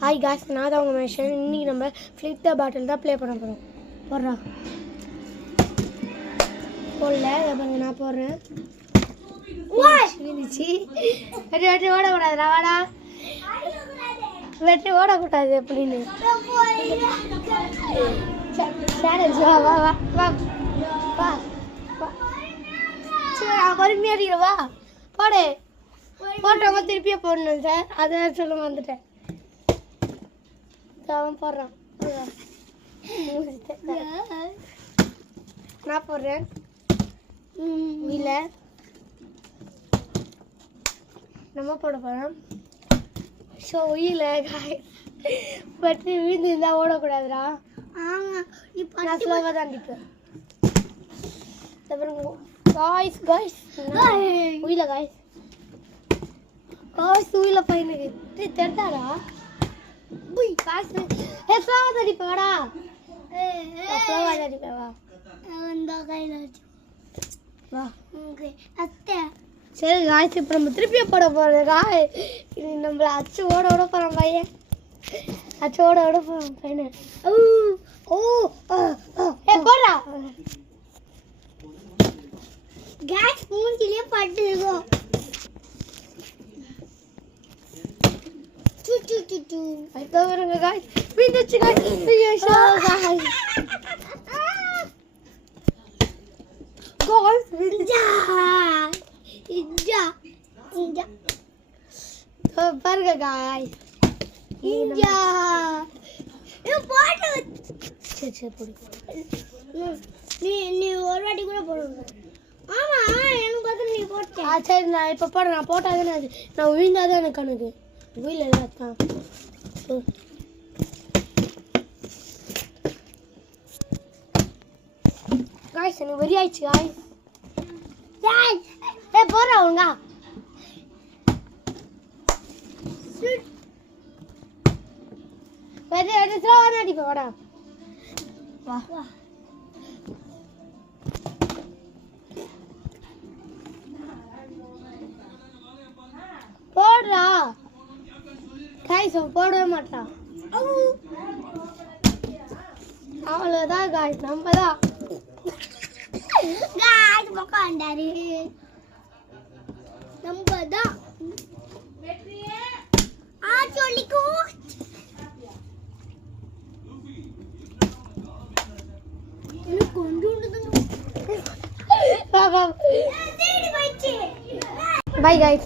Hi guys, நான் தான் உங்கள் மேஷன். இன்றைக்கி நம்ம ஃப்ளிப் த பாட்டில் தான் ப்ளே பண்ண போகிறோம். போடுறா போடல, பாருங்க நான் போடுறேன். விழுந்துச்சு. வெட்டி வெட்டி ஓடக்கூடாதுடா, வாடா வெட்டி ஓடக்கூடாது அப்படின்னு சேலஞ்ச். வா வா வா வா வா வா. சரி, பொறுமையாக அடிக்கிறேன். வா போடு. போட்டவங்க திருப்பியே போடணும் சார், அதை சொல்ல வந்துட்டேன். அவன் போடுறான். நான் போடுறேன். இல்லை நம்ம போட போகிறோம். ஸோ உயில பட்டு வீழ்ந்து இருந்தால் ஓடக்கூடாதுடா. இப்போ நான் ஸ்லோவாக தான் அடிப்பேன். அப்புறம் காய்ஸ் காய்ஸ் உயில காய்ஸ் காய்ஸ் உயில பையனுக்கு தெரிதாடா. காசு ஸ்லோவாக அடிப்பேன். வாடா ஸ்லோவாக அடிப்பேன். வா வா அத்தை. சரி காய்ச்சி, இப்போ நம்ம திருப்பியே போட போகிறோம். இது நம்மளை அச்சு ஓட ஓட போகிறோம் பையன். அச்சு ஓட ஓட போகிறோம் பையனை. ஓ போடுறா. கேஸ் மூஞ்சிலே பட்டுருக்கோம். அடுத்த வருங்க காய்ஸ். வீந்துச்சு காய்ஸ். பாருங்க காய்ஸ். சரி சரி போடு. நீ ஒரு வாட்டி கூட போடுங்க. ஆமா எனக்கு பார்த்து நீ போட்ட. சரி நான் இப்போ போடுறேன். நான் போட்டாதானே அது, நான் விழுந்தாதான் எனக்கு கணக்கு. வீல் தான் காய்ஸ். எனக்கு வெறி ஆயிடுச்சு காய்ஸ். போடுறா உங்க அடிப்பேன். வாடா வா. போடுறா காய்ஸ். போடவே மாட்டான். அவ்வளோதான் காய்ஸ், நம்ம தான் நம்ம தான் Bye guys.